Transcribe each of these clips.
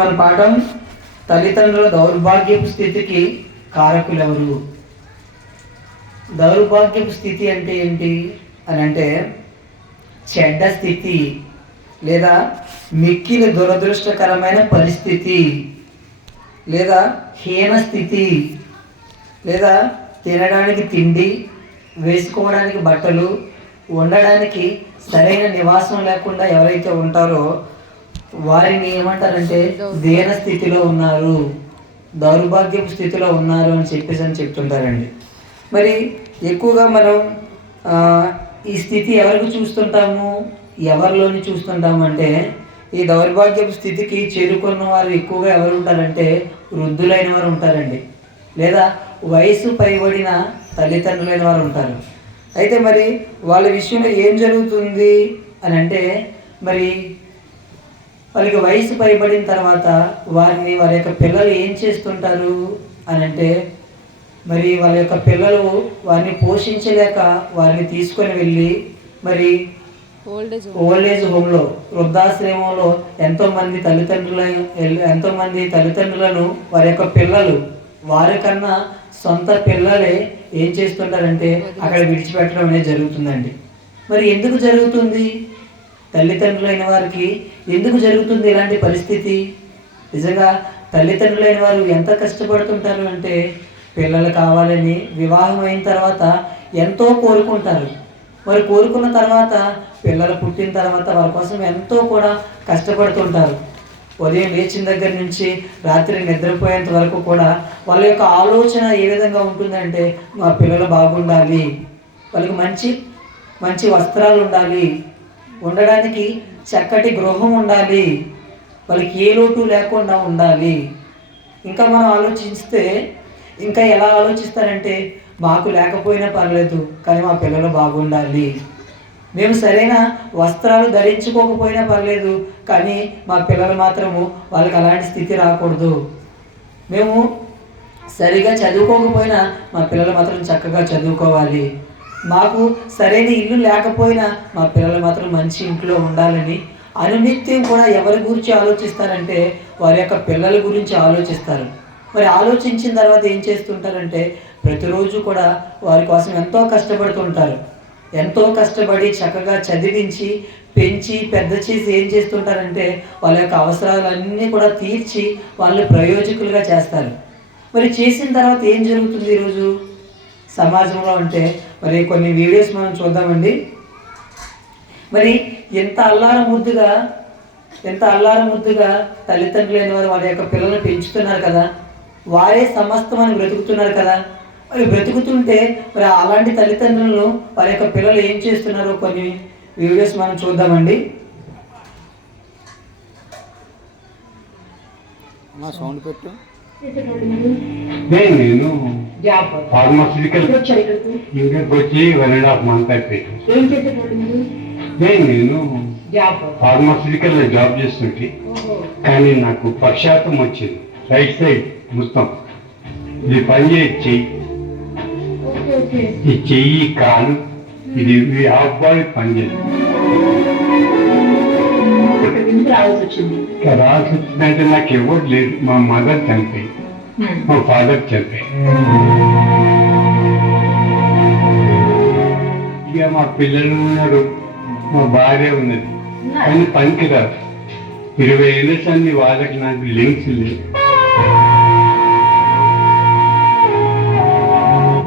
మన పాఠం తల్లిదండ్రుల దౌర్భాగ్యపు స్థితికి కారకులెవరు. దౌర్భాగ్యపు స్థితి అంటే ఏంటి అని అంటే చెడ్డ స్థితి లేదా మిక్కిలి దురదృష్టకరమైన పరిస్థితి లేదా హీన స్థితి లేదా తినడానికి తిండి, వేసుకోవడానికి బట్టలు, ఉండడానికి సరైన నివాసం లేకుండా ఎవరైతే ఉంటారో వారిని ఏమంటారంటే దీన స్థితిలో ఉన్నారు, దౌర్భాగ్యపు స్థితిలో ఉన్నారు అని చెప్తుంటారండి. మరి ఎక్కువగా మనం ఈ స్థితి ఎవరికి చూస్తుంటాము, ఎవరిలోని చూస్తుంటాము అంటే ఈ దౌర్భాగ్యపు స్థితికి చేరుకున్న వారు ఎక్కువగా ఎవరు ఉంటారంటే వృద్ధులైన వారు ఉంటారండి, లేదా వయసు పైబడిన తల్లిదండ్రులైన వారు ఉంటారు. అయితే మరి వాళ్ళ విషయంలో ఏం జరుగుతుంది అని అంటే మరి వాళ్ళకి వయసు పైబడిన తర్వాత వారి యొక్క పిల్లలు ఏం చేస్తుంటారు అని అంటే మరి వాళ్ళ యొక్క పిల్లలు వారిని పోషించలేక వారిని తీసుకొని వెళ్ళి మరి ఓల్డేజ్ హోమ్లో, వృద్ధాశ్రమంలో ఎంతోమంది తల్లిదండ్రులను వారి యొక్క పిల్లలు వారికన్నా సొంత పిల్లలే ఏం చేస్తుంటారంటే అక్కడ విడిచిపెట్టడం అనేది జరుగుతుందండి. మరి ఎందుకు జరుగుతుంది? తల్లిదండ్రులైన వారికి ఎందుకు జరుగుతుంది ఇలాంటి పరిస్థితి? నిజంగా తల్లిదండ్రులైన వారు ఎంత కష్టపడుతుంటారు అంటే పిల్లలు కావాలని వివాహం అయిన తర్వాత ఎంతో కోరుకుంటారు. మరి కోరుకున్న తర్వాత పిల్లలు పుట్టిన తర్వాత వారి కోసం ఎంతో కూడా కష్టపడుతుంటారు. ఉదయం లేచిన దగ్గర నుంచి రాత్రి నిద్రపోయేంత వరకు కూడా వాళ్ళ యొక్క ఆలోచన ఏ విధంగా ఉంటుందంటే మా పిల్లలు బాగుండాలి, వాళ్ళకి మంచి మంచి వస్త్రాలు ఉండాలి, ఉండడానికి చక్కటి గృహం ఉండాలి, వాళ్ళకి ఏ లోటు లేకుండా ఉండాలి. ఇంకా మనం ఆలోచిస్తే ఇంకా ఎలా ఆలోచిస్తారంటే మాకు లేకపోయినా పర్లేదు కానీ మా పిల్లలు బాగుండాలి, మేము సరైన వస్త్రాలు ధరించుకోకపోయినా పర్లేదు కానీ మా పిల్లలు మాత్రము వాళ్ళకి అలాంటి స్థితి రాకూడదు, మేము సరిగా చదువుకోకపోయినా మా పిల్లలు మాత్రం చక్కగా చదువుకోవాలి, మాకు సరైన ఇల్లు లేకపోయినా మా పిల్లలు మాత్రం మంచి ఇంట్లో ఉండాలని అనునిత్యం కూడా ఎవరి గురించి ఆలోచిస్తారంటే వారి యొక్క పిల్లల గురించి ఆలోచిస్తారు. మరి ఆలోచించిన తర్వాత ఏం చేస్తుంటారంటే ప్రతిరోజు కూడా వారి కోసం ఎంతో కష్టపడుతుంటారు. ఎంతో కష్టపడి చక్కగా చదివించి పెంచి పెద్ద చేసి ఏం చేస్తుంటారంటే వాళ్ళ యొక్క అవసరాలన్నీ కూడా తీర్చి వాళ్ళు ప్రయోజకులుగా చేస్తారు. మరి చేసిన తర్వాత ఏం జరుగుతుంది ఈరోజు సమాజంలో అంటే మరి కొన్ని వీడియోస్ మనం చూద్దామండి. మరి ఎంత అల్లార ముద్దుగా తల్లిదండ్రులైన వారు వారి యొక్క పిల్లల్ని పెంచుతున్నారు కదా, వారే సమస్తమని బ్రతుకుతున్నారు కదా. మరి బ్రతుకుతుంటే మరి అలాంటి తల్లిదండ్రులను వారి యొక్క పిల్లలు ఏం చేస్తున్నారో కొన్ని వీడియోస్ మనం చూద్దామండి. సౌండ్ పెట్టు. నేను ఫార్మాస్యూటికల్ ఇండియాకి వచ్చి 1.5 months అయిపోయింది. నేను ఫార్మాస్యూటికల్ జాబ్ చేస్తుంటే కానీ నాకు పక్షాతం వచ్చింది రైట్ సైడ్ మొత్తం. ఇది పని చెయ్యి, ఈ చెయ్యి కాలు ఇది హాఫ్ బాడీ పని చేస్తుంది. రావాల్సి వచ్చిందంటే నాకు ఎవరు లేదు. మా మదర్ చనిపోయి, మా ఫాదర్ చనిపోయి, ఇక మా పిల్లలు ఉన్నారు, మా భార్య ఉన్నది కానీ పనికి రాదు. 20 ఏళ్ళ సంది వాళ్ళకి నాకు లింక్స్ లేదు.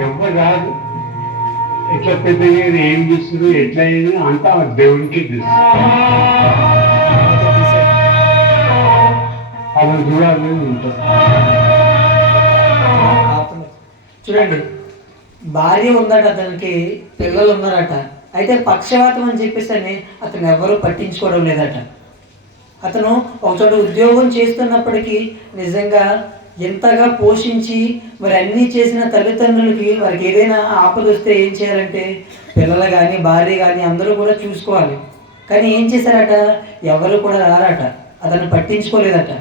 ఎవరు రాదు. ఎట్లా పెద్దగా ఏం చేస్తారు ఎట్లా అయింది అంతా దేవునికి తెలుసు. అలా చూడాలి ఉంటుంది. చూడండి, భార్య ఉందట, అతనికి పిల్లలు ఉన్నారట. అయితే పక్షవాతం అని చెప్పేసి అతను ఎవరూ పట్టించుకోవడం లేదట. అతను ఒకచోట ఉద్యోగం చేస్తున్నప్పటికీ నిజంగా ఎంతగా పోషించి మరి అన్నీ చేసిన తల్లిదండ్రులకి వారికి ఏదైనా ఆపద వస్తే ఏం చేయాలంటే పిల్లలు కానీ భార్య కానీ అందరూ కూడా చూసుకోవాలి. కానీ ఏం చేశారట, ఎవరు కూడా రారట, అతను పట్టించుకోలేదట.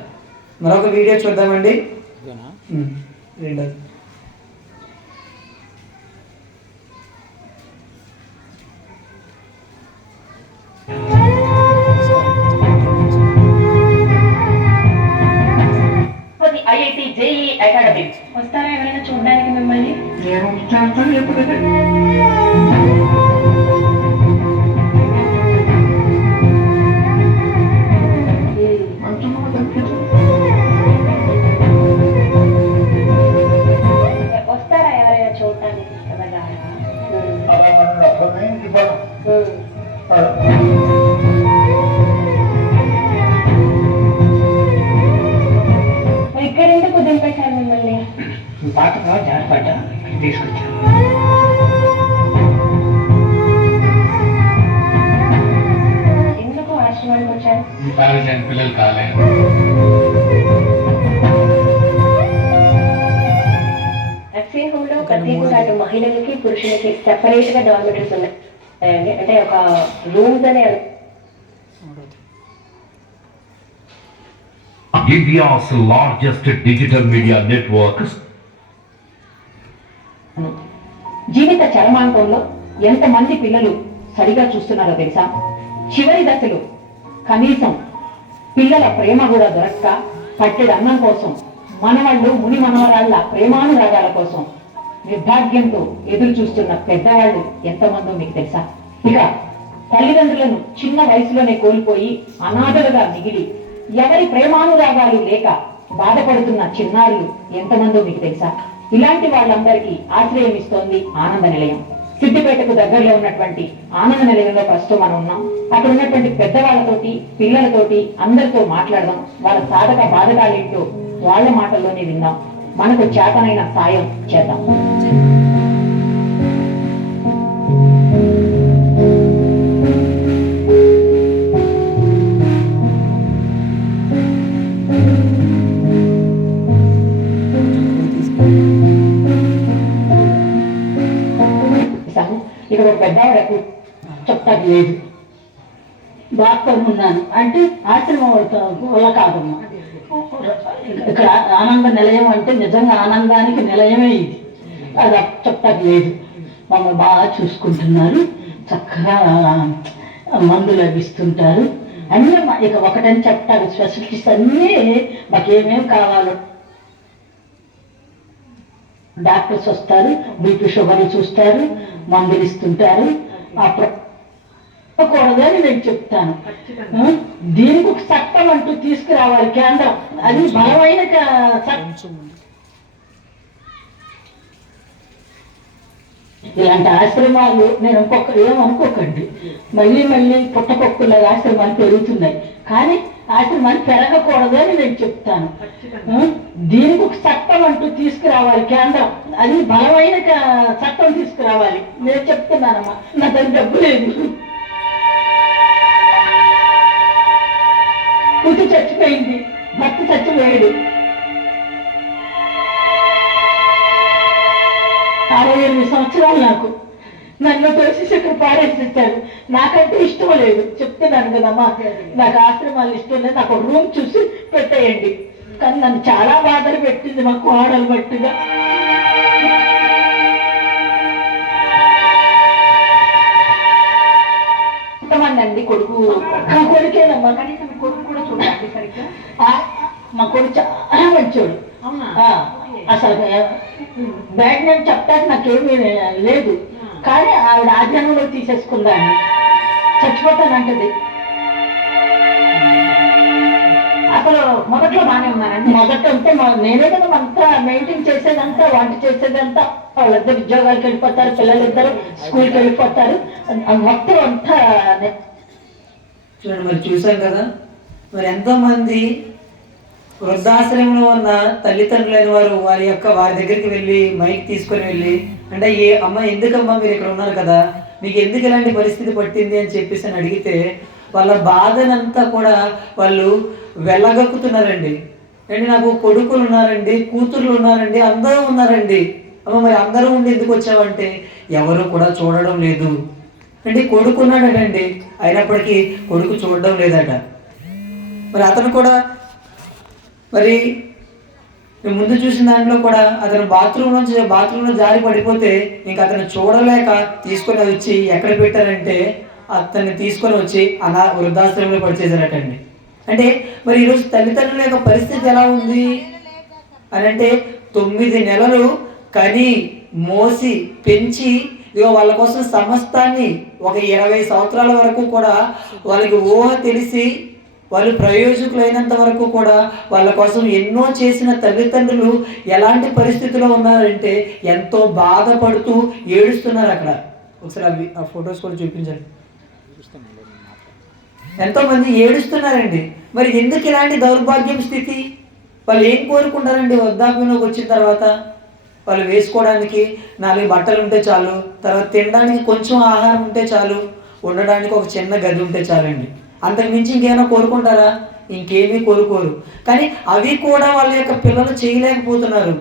మరొక వీడియో చూద్దామండి. రెండోది ఏం చేస్తాను ఎప్పుడైతే వస్తారా ఎవరైనా చూడటానికి ఇక్కడ ఎందుకు దింపేశారు మిమ్మల్ని? పాతగా జారిపడ్డ తీసుకొచ్చాను. ఎందుకు ఆశ్రమానికి వచ్చారు? పిల్లలు కాలేదు. నర్సింగ్ హోమ్ లో ప్రత్యేకంగా అటు మహిళలకి పురుషులకి సెపరేట్ గా డార్మెటరీస్ ఉన్నాయండి. అంటే ఒక రూమ్స్ అనే India's largest digital media network. జీవిత చరమాంకంలో ఎంతమంది పిల్లలు సరిగా చూస్తున్నారో తెలుసా? చివరి దశలో కనీసం పిల్లల ప్రేమ కూడా దొరక్క పట్టెడు అన్నం కోసం మనవాళ్ళు ముని మనవరాళ్ళ ప్రేమానురాగాల కోసం నిర్భాగ్యంతో ఎదురు చూస్తున్న పెద్దవాళ్ళు ఎంతమందో మీకు తెలుసా? ఇక తల్లిదండ్రులను చిన్న వయసులోనే కోల్పోయి అనాథలుగా మిగిలి ఎవరి ప్రేమానురాగాలు లేక బాధపడుతున్న చిన్నారులు ఎంతమందో మీకు తెలుసా? ఇలాంటి వాళ్ళందరికీ ఆశ్రయం ఇస్తోంది ఆనంద నిలయం. సిద్దిపేటకు దగ్గరలో ఉన్నటువంటి ఆనంద నిలయంలో ప్రస్తుతం మనం ఉన్నాం. అక్కడ ఉన్నటువంటి పెద్దవాళ్ళతోటి పిల్లలతోటి అందరితో మాట్లాడదాం. వాళ్ళ సాధక బాధకాలేంటో వాళ్ళ మాటల్లోనే విందాం. మనకు చేతనైన సాయం చేద్దాం. ఇక్కడ ఒక పెద్దవాడకు చెప్తాది లేదు, డాక్టర్ ఉన్నాను అంటే ఆశ్రమం వల్ల కాదమ్మా. ఇక్కడ ఆనంద నిలయం అంటే నిజంగా ఆనందానికి నిలయమే ఇది. అది చెప్తాది లేదు, మమ్మల్ని బాగా చూసుకుంటున్నారు, చక్కగా మందులు లభిస్తుంటారు అన్నీ. ఇక ఒకటని చెప్తారు, స్పెషలిస్ట్ అన్నీ మాకేమేమి కావాలో డాక్టర్స్ వస్తారు, బీపీ షుగర్లు చూస్తారు, మందులు ఇస్తుంటారు. కూడదని నేను చెప్తాను. దీనికి ఒక చట్టం అంటూ తీసుకురావాలి కేంద్రం. అది బలమైన చట్టం. ఇలాంటి ఆశ్రమాలు నేను ఏమనుకోకండి, మళ్ళీ మళ్ళీ పుట్టకొక్కుల ఆశ్రమాలు పెరుగుతున్నాయి, కానీ ఆశ్రమాలు పెరగకూడదని నేను చెప్తాను. దీనికి ఒక చట్టం అంటూ తీసుకురావాలి కేంద్రం. అది బలమైన చట్టం తీసుకురావాలి. నేను చెప్తున్నానమ్మా, నా దగ్గర డబ్బు లేదు. కూతురు చచ్చిపోయింది, భర్త చచ్చిపోయాడు. 68 సంవత్సరాలు నాకు. నన్ను తోసి ఇక్కడ పారేసిచ్చారు. నాకంటే ఇష్టం లేదు, చెప్తున్నాను కదమ్మా. నాకు ఆశ్రమాలు ఇష్టం లేదు, నాకు రూమ్ చూసి పెట్టేయండి. కానీ నన్ను చాలా బాధలు పెట్టింది మా కోడలు బట్టిగా. ఎంతమంది అండి కొడుకు? నా కొడుకేనమ్మా. కనీసం మీ కొడుకు కూడా చూడండి సరిగ్గా. మా కొడుకు చాలా మంచోడు. అసలు బ్యాడ్ నేమ్ చెప్తాక నాకేమీ లేదు, కానీ ఆవిడ ఆజ్ఞానంలో తీసేసుకుందాన్ని. చచ్చిపోతానంటది. అసలు మొదట్లో బాగానే ఉన్నానండి. మొదట అంటే నేనే కదా అంతా మెయింటైన్ చేసేదంతా, వంట చేసేదంతా. వాళ్ళిద్దరు ఉద్యోగాలకు వెళ్ళిపోతారు, పిల్లలిద్దరు స్కూల్కి వెళ్ళిపోతారు, మొత్తం అంతా. చూడండి, మరి చూసాం కదా, మరి ఎంతోమంది వృద్ధాశ్రమంలో ఉన్న తల్లిదండ్రులైన వారు వారి దగ్గరికి వెళ్ళి మైక్ తీసుకొని వెళ్ళి, అంటే అమ్మ ఎందుకమ్మా మీరు ఇక్కడ ఉన్నారు కదా, మీకు ఎందుకు ఇలాంటి పరిస్థితి పట్టింది అని చెప్పేసి అని అడిగితే వాళ్ళ బాధనంతా కూడా వాళ్ళు వెళ్ళగక్కుతున్నారండి. అంటే నాకు కొడుకులు ఉన్నారండి, కూతుర్లు ఉన్నారండి, అందరూ ఉన్నారండి. అమ్మ మరి అందరూ ఉండి ఎందుకు వచ్చావంటే ఎవరు కూడా చూడడం లేదు అంటే. కొడుకు ఉన్నాడటండి, అయినప్పటికీ కొడుకు చూడడం లేదట. మరి అతను కూడా మరి ముందు చూసిన దాంట్లో కూడా అతను బాత్రూంలో జారి పడిపోతే ఇంక అతను చూడలేక తీసుకొని వచ్చి ఎక్కడ పెట్టారంటే అతన్ని తీసుకొని వచ్చి వృద్ధాశ్రమంలో పడిచేశారటండి. అంటే మరి ఈరోజు తల్లిదండ్రుల యొక్క పరిస్థితి ఎలా ఉంది అని అంటే 9 నెలలు కని మోసి పెంచి ఇదిగో వాళ్ళ కోసం సమస్తాన్ని ఒక 20 సంవత్సరాల వరకు కూడా వాళ్ళకి ఊహ తెలిసి వాళ్ళు ప్రయోజకులైనంత వరకు కూడా వాళ్ళ కోసం ఎన్నో చేసిన తల్లిదండ్రులు ఎలాంటి పరిస్థితిలో ఉన్నారంటే ఎంతో బాధపడుతూ ఏడుస్తున్నారు. అక్కడ ఒకసారి ఆ ఫొటోస్ కూడా చూపించండి. ఎంతోమంది ఏడుస్తున్నారండి. మరి ఎందుకు ఇలాంటి దౌర్భాగ్యం స్థితి? వాళ్ళు ఏం కోరుకుంటారండి వృద్ధాప్యంలోకి వచ్చిన తర్వాత? వాళ్ళు వేసుకోవడానికి 4 బట్టలు ఉంటే చాలు, తర్వాత తినడానికి కొంచెం ఆహారం ఉంటే చాలు, ఉండడానికి ఒక చిన్న గది ఉంటే చాలండి. అంతకు మించి ఇంకేమైనా కోరుకుంటారా? ఇంకేమీ కోరుకోరు. కానీ అవి కూడా వాళ్ళ యొక్క పిల్లలు చేయలేకపోతున్నారు.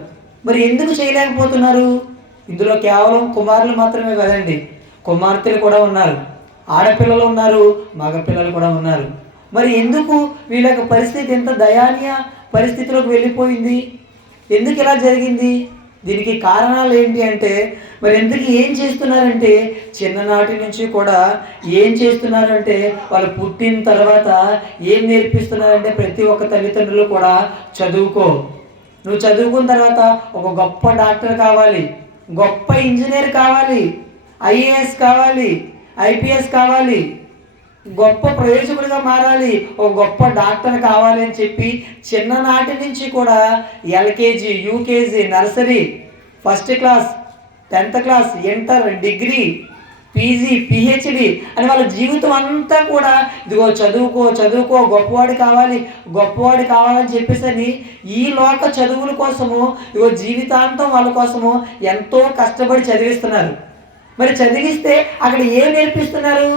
మరి ఎందుకు చేయలేకపోతున్నారు? ఇందులో కేవలం కుమారులు మాత్రమే కదండి, కుమార్తెలు కూడా ఉన్నారు, ఆడపిల్లలు ఉన్నారు, మగపిల్లలు కూడా ఉన్నారు. మరి ఎందుకు వీళ్ళ యొక్క పరిస్థితి ఎంత దయానీయ పరిస్థితిలోకి వెళ్ళిపోయింది? ఎందుకు ఇలా జరిగింది? దీనికి కారణాలు ఏంటి అంటే, మరి ఎందుకు ఏం చేస్తున్నారంటే, చిన్ననాటి నుంచి కూడా ఏం చేస్తున్నారంటే, వాళ్ళు పుట్టిన తర్వాత ఏం నేర్పిస్తున్నారంటే, ప్రతి ఒక్క తల్లిదండ్రులు కూడా చదువుకో, నువ్వు చదువుకున్న తర్వాత ఒక గొప్ప డాక్టర్ కావాలి, గొప్ప ఇంజనీర్ కావాలి, ఐఏఎస్ కావాలి, ఐపీఎస్ కావాలి, గొప్ప ప్రయోజకుడిగా మారాలి, ఒక గొప్ప డాక్టర్ కావాలి అని చెప్పి చిన్ననాటి నుంచి కూడా LKG, UKG, nursery, first class, 10th class, inter, degree, PG, PhD అని వాళ్ళ జీవితం అంతా కూడా ఇదిగో చదువుకో చదువుకో, గొప్పవాడు కావాలని చెప్పేసి ఈ లోక చదువుల కోసము ఇదిగో జీవితాంతం వాళ్ళ కోసము ఎంతో కష్టపడి చదివిస్తున్నారు. మరి చదివిస్తే అక్కడ ఏం నేర్పిస్తున్నారు?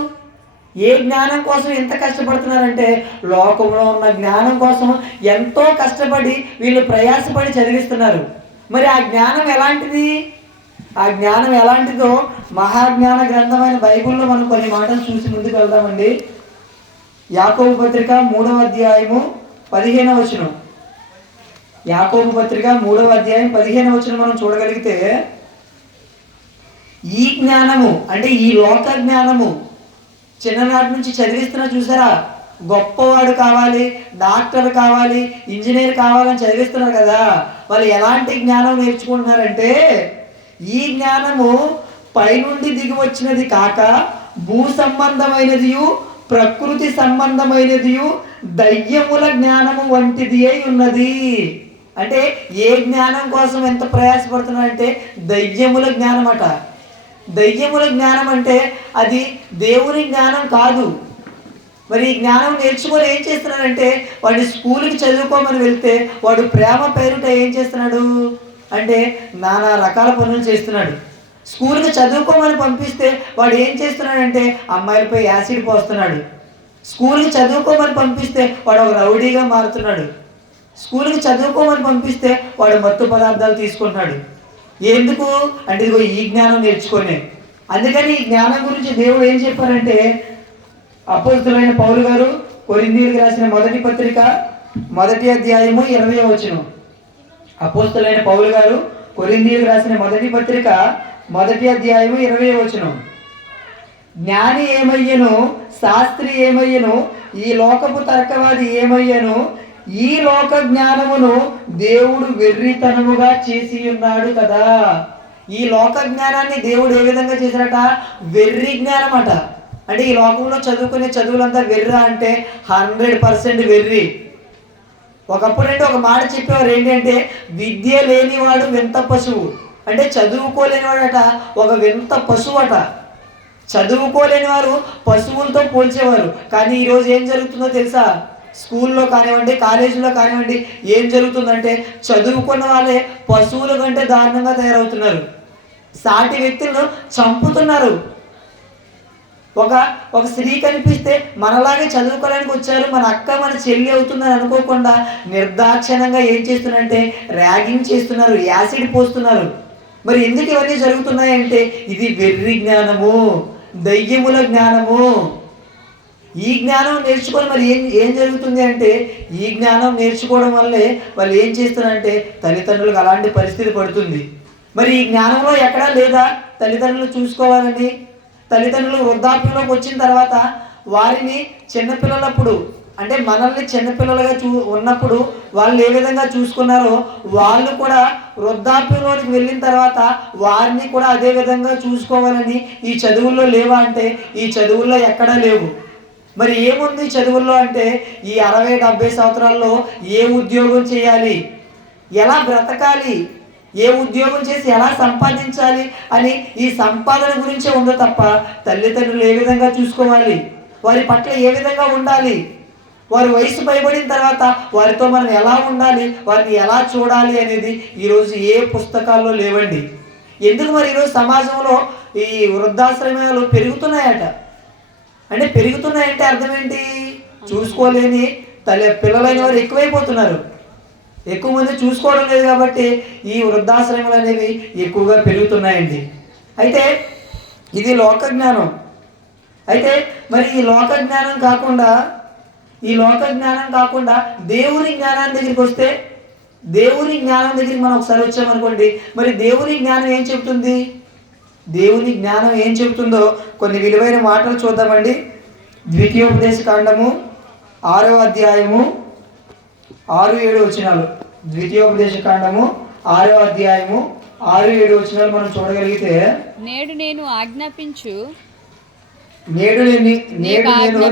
ఏ జ్ఞానం కోసం ఎంత కష్టపడుతున్నారంటే, లోకంలో ఉన్న జ్ఞానం కోసం ఎంతో కష్టపడి వీళ్ళు ప్రయాసపడి చదివిస్తున్నారు. మరి ఆ జ్ఞానం ఎలాంటిది? ఆ జ్ఞానం ఎలాంటిదో మహాజ్ఞాన గ్రంథమైన బైబిల్లో మనం కొన్ని మాటలు చూసి ముందుకు వెళ్దామండి. యాకోబు పత్రిక 3వ అధ్యాయము 15వ వచనం. యాకోబు పత్రిక 3వ అధ్యాయం 15వ వచనం మనం చూడగలిగితే, ఈ జ్ఞానము అంటే ఈ లోక జ్ఞానము చిన్ననాటి నుంచి చదివిస్తున్నా చూసారా? గొప్పవాడు కావాలి, డాక్టర్ కావాలి, ఇంజనీర్ కావాలని చదివిస్తున్నారు కదా. వాళ్ళు ఎలాంటి జ్ఞానం నేర్చుకుంటున్నారంటే, ఈ జ్ఞానము పైనుండి దిగి వచ్చినది కాక భూ సంబంధమైనదియు ప్రకృతి సంబంధమైనదియు దయ్యముల జ్ఞానము వంటిది అయి ఉన్నది. అంటే ఏ జ్ఞానం కోసం ఎంత ప్రయాసపడుతున్నారంటే దయ్యముల జ్ఞానం అట. దయ్యముల జ్ఞానం అంటే అది దేవుని జ్ఞానం కాదు. మరి ఈ జ్ఞానం నేర్చుకొని ఏం చేస్తున్నాడంటే, వాడిని స్కూల్కి చదువుకోమని వెళ్తే వాడు ప్రేమ పేరుట ఏం చేస్తున్నాడు అంటే నానా రకాల పనులు చేస్తున్నాడు. స్కూల్కి చదువుకోమని పంపిస్తే వాడు ఏం చేస్తున్నాడంటే అమ్మాయిలపై యాసిడ్ పోస్తున్నాడు. స్కూల్కి చదువుకోమని పంపిస్తే వాడు ఒక రౌడీగా మారుతున్నాడు. స్కూల్కి చదువుకోమని పంపిస్తే వాడు మత్తు పదార్థాలు తీసుకుంటున్నాడు. ఎందుకు అంటే ఇదిగో ఈ జ్ఞానం నేర్చుకొని. అందుకని ఈ జ్ఞానం గురించి దేవుడు ఏం చెప్పారంటే, అపోస్తలుడైన పౌలు గారు కొరింథీయులకు రాసిన మొదటి పత్రిక 1వ అధ్యాయము 20వ వచనం. అపోస్తలుడైన పౌలు గారు కొరింథీయులకు రాసిన మొదటి పత్రిక 1వ అధ్యాయము 20వ వచనం. జ్ఞాని ఏమయ్యను, శాస్త్రి ఏమయ్యను, ఈ లోకపు తర్కవాది ఏమయ్యను, ఈ లోక జ్ఞానమును దేవుడు వెర్రితనముగా చేసి ఉన్నాడు కదా. ఈ లోక జ్ఞానాన్ని దేవుడు ఏ విధంగా చేశాడట? వెర్రి జ్ఞానం అట. అంటే ఈ లోకంలో చదువుకునే చదువులంతా వెర్రా అంటే 100% వెర్రి. ఒకప్పుడు అంటే ఒక మాట చెప్పేవారు ఏంటంటే, విద్య లేనివాడు వింత పశువు. అంటే చదువుకోలేనివాడట ఒక వింత పశువు అట. చదువుకోలేని వారు పశువులతో పోల్చేవారు. కానీ ఈరోజు ఏం జరుగుతుందో తెలుసా? స్కూల్లో కానివ్వండి, కాలేజీలో కానివ్వండి, ఏం జరుగుతుందంటే చదువుకున్న వాళ్ళే పశువుల కంటే దారుణంగా తయారవుతున్నారు. సాటి వ్యక్తులను చంపుతున్నారు. ఒక స్త్రీ కనిపిస్తే మనలాగే చదువుకోవడానికి వచ్చారు, మన అక్క మన చెల్లి అవుతుందని అనుకోకుండా నిర్దాక్షిణ్యంగా ఏం చేస్తున్నారంటే ర్యాగింగ్ చేస్తున్నారు, యాసిడ్ పోస్తున్నారు. మరి ఎందుకు ఇవన్నీ జరుగుతున్నాయంటే ఇది వెర్రి జ్ఞానము, దయ్యముల జ్ఞానము. ఈ జ్ఞానం నేర్చుకొని మరి ఏం జరుగుతుంది అంటే, ఈ జ్ఞానం నేర్చుకోవడం వల్లే వాళ్ళు ఏం చేస్తున్నారంటే తల్లిదండ్రులకు అలాంటి పరిస్థితి పడుతుంది. మరి ఈ జ్ఞానంలో ఎక్కడా లేదా తల్లిదండ్రులు చూసుకోవాలని? తల్లిదండ్రులు వృద్ధాప్యంలోకి వచ్చిన తర్వాత వారిని చిన్నపిల్లలప్పుడు అంటే మనల్ని చిన్నపిల్లలుగా ఉన్నప్పుడు వాళ్ళు ఏ విధంగా చూసుకున్నారో వాళ్ళు కూడా వృద్ధాప్యంలోనికి వెళ్ళిన తర్వాత వారిని కూడా అదే విధంగా చూసుకోవాలని ఈ చదువుల్లో లేవా అంటే ఈ చదువుల్లో ఎక్కడా లేవు. మరి ఏముంది చదువుల్లో అంటే ఈ 60-70 సంవత్సరాల్లో ఏ ఉద్యోగం చేయాలి, ఎలా బ్రతకాలి, ఏ ఉద్యోగం చేసి ఎలా సంపాదించాలి అని ఈ సంపాదన గురించే ఉందో తప్ప తల్లిదండ్రులు ఏ విధంగా చూసుకోవాలి, వారి పట్ల ఏ విధంగా ఉండాలి, వారి వయసు పైబడిన తర్వాత వారితో మనం ఎలా ఉండాలి, వారిని ఎలా చూడాలి అనేది ఈరోజు ఏ పుస్తకాల్లో లేవండి. ఎందుకు మరి ఈరోజు సమాజంలో ఈ వృద్ధాశ్రమాలు పెరుగుతున్నాయట. అంటే పెరుగుతున్నాయంటే అర్థం ఏంటి? చూసుకోలేని పిల్లలైన వారు ఎక్కువైపోతున్నారు. ఎక్కువ మంది చూసుకోవడం లేదు కాబట్టి ఈ వృద్ధాశ్రమాలు అనేవి ఎక్కువగా పెరుగుతున్నాయండి. అయితే ఇది లోక జ్ఞానం. అయితే మరి ఈ లోక జ్ఞానం కాకుండా దేవుని జ్ఞానాన్ని దగ్గరికి వస్తే, దేవుని జ్ఞానం దగ్గరికి మనం ఒకసారి వచ్చామనుకోండి, మరి దేవుని జ్ఞానం ఏం చెబుతుంది? దేవుని జ్ఞానం ఏం చెబుతుందో కొన్ని విలువైన మాటలు చూద్దామండి. ద్వితీయోపదేశ కాండము 6వ అధ్యాయము 6-7 వచనాలు. ద్వితీయోపదేశ కాండము 6వ అధ్యాయము 6-7 వచనాలు మనం చూడగలిగితే, నేడు నేను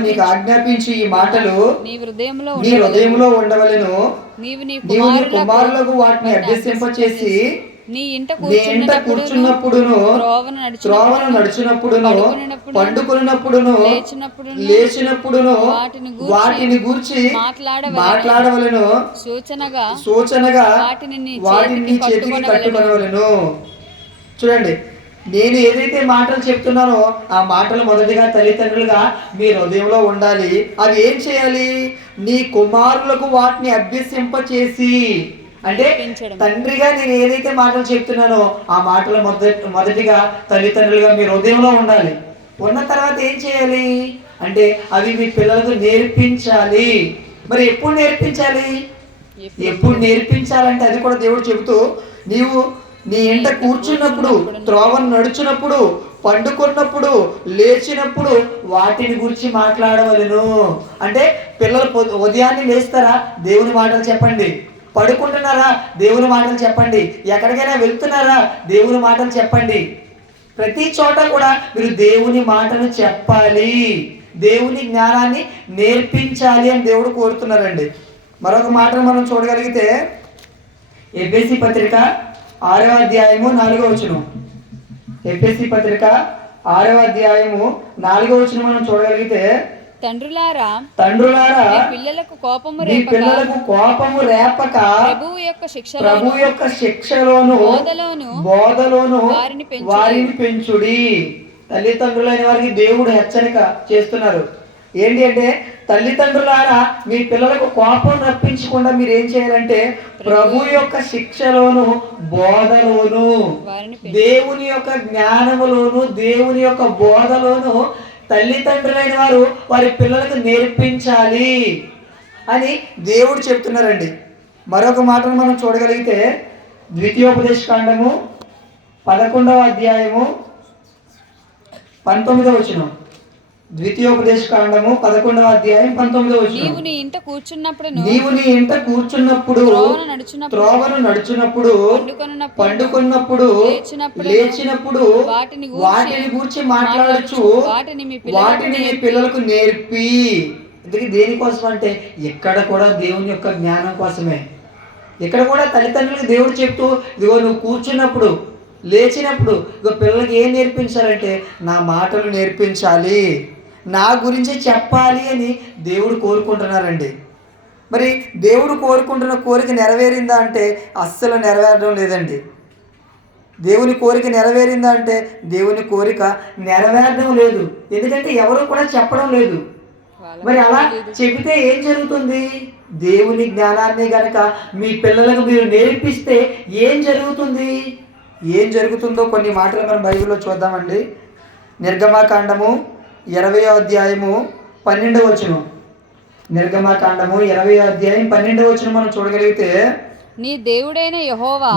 నీకు ఆజ్ఞాపించి ఈ మాటలు నీ హృదయంలో ఉండవలెను. నీవు నీ కుమారులకు వాటిని అభ్యసింపచేసి నీ ఇంట కూర్చున్నప్పుడును, త్రోవను నడుచునప్పుడును, పండుకొనినప్పుడును, లేచినప్పుడును వాటిని గూర్చి మాట్లాడవలెను. సూచనగా వాటిని నీ చేతికి కట్టుకొనవలెను. చూడండి, నేను ఏదైతే మాటలు చెప్తున్నానో ఆ మాటలు మొదటిగా తల్లిదండ్రులుగా మీ హృదయంలో ఉండాలి. అవి ఏం చేయాలి? నీ కుమారులకు వాటిని అభ్యసింపచేసి, అంటే తండ్రిగా నేను ఏదైతే మాటలు చెప్తున్నానో ఆ మాటలు మొదటిగా తల్లిదండ్రులుగా మీ హృదయంలో ఉండాలి. ఉన్న తర్వాత ఏం చేయాలి అంటే అవి మీ పిల్లలకు నేర్పించాలి. మరి ఎప్పుడు నేర్పించాలంటే అది కూడా దేవుడు చెబుతూ, నీవు నీ ఇంట కూర్చున్నప్పుడు, త్రోవను నడుచున్నప్పుడు, పండుకున్నప్పుడు, లేచినప్పుడు వాటిని గురించి మాట్లాడవలెను. అంటే పిల్లలు ఉదయాన్నే లేస్తారా? దేవుని మాటలు చెప్పండి. పడుకుంటున్నారా? దేవుని మాటలు చెప్పండి. ఎక్కడికైనా వెళ్తున్నారా? దేవుని మాటలు చెప్పండి. ప్రతి చోట కూడా మీరు దేవుని మాటలు చెప్పాలి, దేవుని జ్ఞానాన్ని నేర్పించాలి అని దేవుడు కోరుతున్నారండి. మరొక మాటను మనం చూడగలిగితే ఎఫెసీ పత్రిక 6వ అధ్యాయము 4వ వచనం. ఎఫెసీ పత్రిక 6వ అధ్యాయము 4వ వచనం మనం చూడగలిగితే, తండ్రులారా మీ పిల్లలకు కోపము రేపక ప్రభువు యొక్క శిక్షలోను బోధలోను వారిని పెంచుడి. తల్లిదండ్రులైన వారికి దేవుడు హెచ్చరిక చేస్తున్నారు. ఏంటి అంటే, తల్లిదండ్రులారా మీ పిల్లలకు కోపం రప్పించకుండా మీరు ఏం చేయాలంటే ప్రభు యొక్క శిక్షలోను బోధలోను, దేవుని యొక్క జ్ఞానములోను, దేవుని యొక్క బోధలోను తల్లిదండ్రులైన వారు వారి పిల్లలకు నేర్పించాలి అని దేవుడు చెప్తున్నారండి. మరొక మాటను మనం చూడగలిగితే ద్వితీయోపదేశ కాండము 11వ అధ్యాయము 19వ వచనం. ద్వితీయోపదేశ కాండము 11వ అధ్యాయం 19వ వచనం. నీవు నీ ఇంట కూర్చున్నప్పుడు, త్రోవను నడుచున్నప్పుడు, పండుకున్నప్పుడు, లేచినప్పుడు వాటిని గూర్చి మాట్లాడచ్చు, వాటిని మీ పిల్లలకు నేర్పి. ఇందుకు దేనికోసం అంటే ఇక్కడ కూడా దేవుని యొక్క జ్ఞానం కోసమే. ఇక్కడ కూడా తల్లిదండ్రులకు దేవుడు చెప్తూ, ఇదిగో నువ్వు కూర్చున్నప్పుడు, లేచినప్పుడు ఇదిగో పిల్లలకి ఏం నేర్పించాలంటే నా మాటలు నేర్పించాలి, నా గురించి చెప్పాలి అని దేవుడు కోరుకుంటున్నారండి. మరి దేవుడు కోరుకుంటున్న కోరిక నెరవేరిందా అంటే అస్సలు నెరవేరడం లేదండి. దేవుని కోరిక నెరవేరిందా అంటే దేవుని కోరిక నెరవేరడం లేదు. ఎందుకంటే ఎవరు కూడా చెప్పడం లేదు. మరి అలా చెబితే ఏం జరుగుతుంది? దేవుని జ్ఞానాన్ని గనక మీ పిల్లలకు మీరు నేర్పిస్తే ఏం జరుగుతుందో కొన్ని మాటలు మనం బైబిల్లో చూద్దామండి. నిర్గమాకాండము 20వ అధ్యాయము 12వ వచనం. నిర్గమాకాండము 20వ అధ్యాయం 12వ వచనం మనం చూడగలిగితే, నీ దేవుడైన యెహోవా